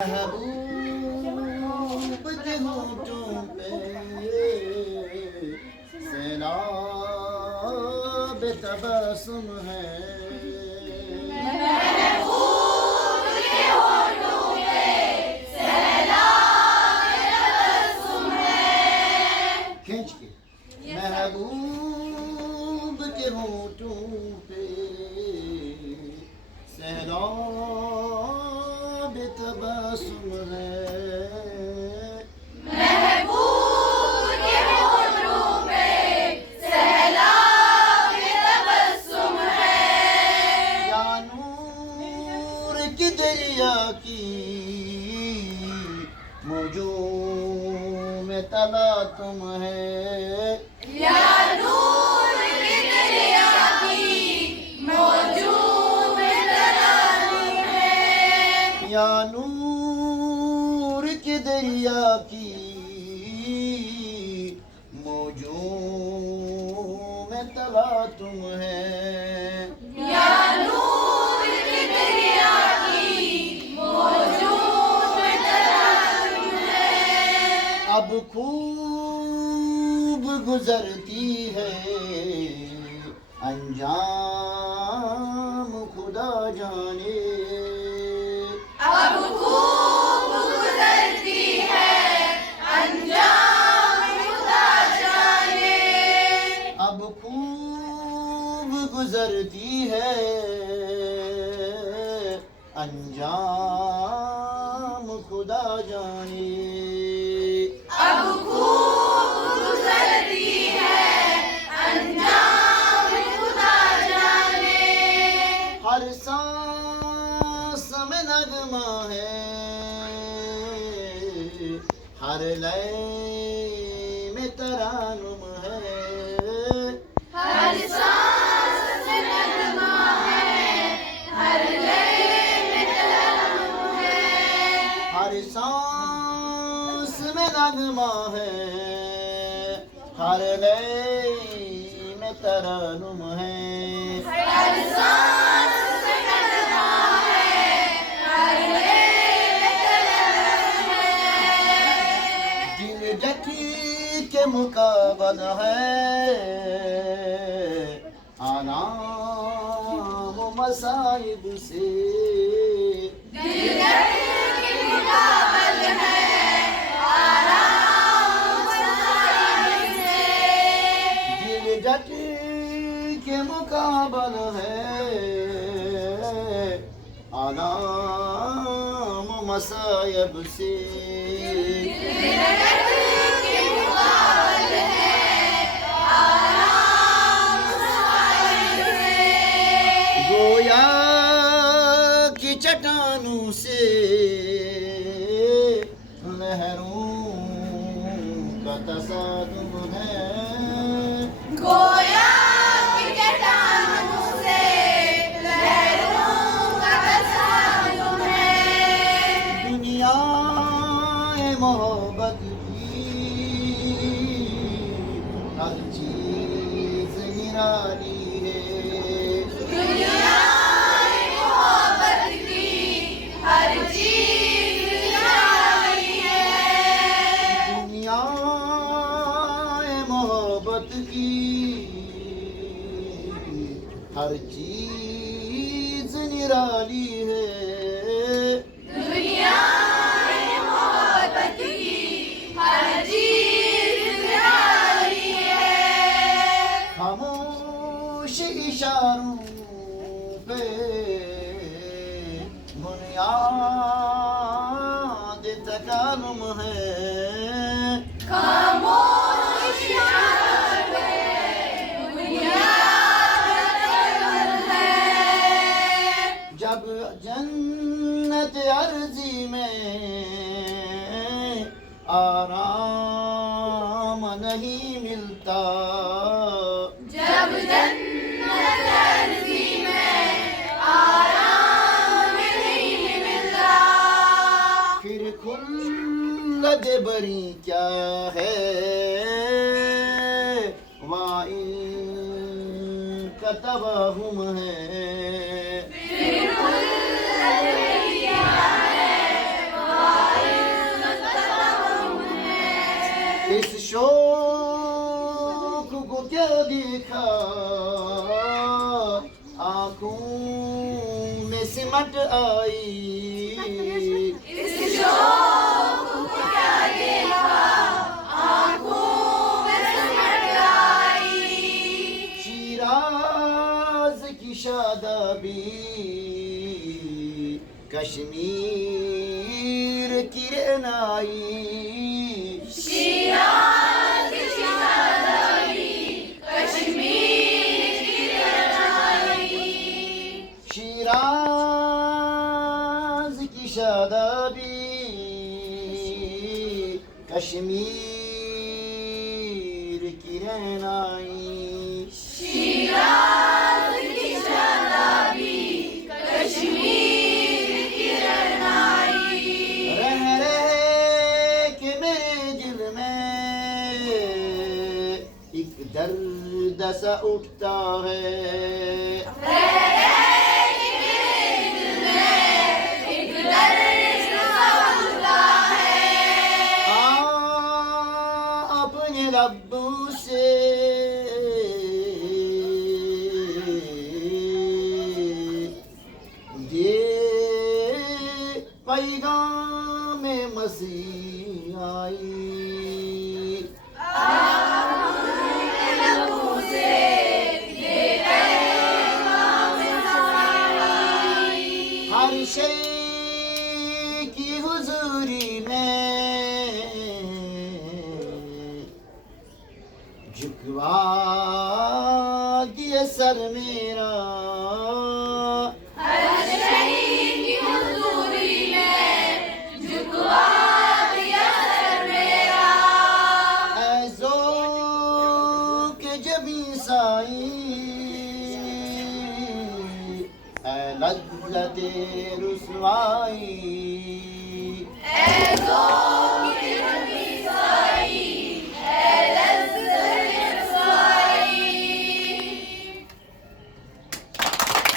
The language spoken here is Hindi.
महबूब के होठों पे सैलाब तबस्सुम है। महबूब के होठों पे सैलाब तबस्सुम है। खींच के महबूब के होठों पे सैलाब तबस्सुम है। महबूब के होठों पे सैलाब तबस्सुम है। या नूर की दरिया की मौजों में तला तुम है। या नूर की दरिया की मौजों में तला तुम है। या नूर की दरिया की मौजों में तला तुम है। या नूर की दरिया की मौजों में तला तुम है। अब खूब गुजरती है अंजाम खुदा जाने। अब खूब गुजरती है अंजाम खुदा जाने। अब खूब गुजरती है अंजाम खुदा जाने। अब खूब गुजरती है अंजाम खुदा जाने। हर सांस में नगमा है हर लय में तरानुम है। हर सांस में नगमा है हर लय में तरानुम है। हर सांस में नगमा है हर लय में तरानुम है। हर सांस में नगमा है हर लय में तरानुम है। दिल जठी के मुकाबल है आनाम मसाइब से। दिल की मुकाबल है आराम मसाइब से। दिल जटी के मुकाबल है आनाम मसाइब से। दिल की मुकाबल है आराम मसाइब से। गोया की चट्टानों से लहरों का तसादुम है। गोया की चट्टानों से लहरों का तसादुम है। दुनिया मोहब्बत की हर चीज निराली है। दुनिया मोहब्बत की हर चीज निराली है। दुनिया मोहब्बत की हर चीज निराली है। दुनिया मोहब्बत की हर चीज निराली है। खामोश इशारों पे बुनियाद तकालुम है। खामोश इशारों पे बुनियाद तकालुम है। जब जन्नत अर्जी में आराम नहीं मिलता। जब जन्नत अर्ज़ी में आराम नहीं मिलता। फिर खुल्लत बरी क्या है वाइन का तवहुम है। फिर खुल्लत बरी क्या है सिमट आई। इस शौक को क्या देखा, आंखों में सिमट आई। शिराज की शादाबी, कश्मीर की रहनाई। शिराज की शादाबी, कश्मीर की रहनाई। शिराज की शादाबी, कश्मीर की रहनाई। शिराज की शादाबी, कश्मीर की रहनाई। रह के मेरे दिल में एक दर्द सा उठता है। एक दर्द सा उठता है। अपने लब्बों से ये पैगाम मसीह आई। लबों से ये पैगाम आई। हर शे की हुजूरी में झुकवा दिया सर मेरा। हर शहीद की हुजूरी में झुकवा दिया सर मेरा। ऐसो के जबी साई, ऐ लज्जते रुसवाई। ऐ ज़ोर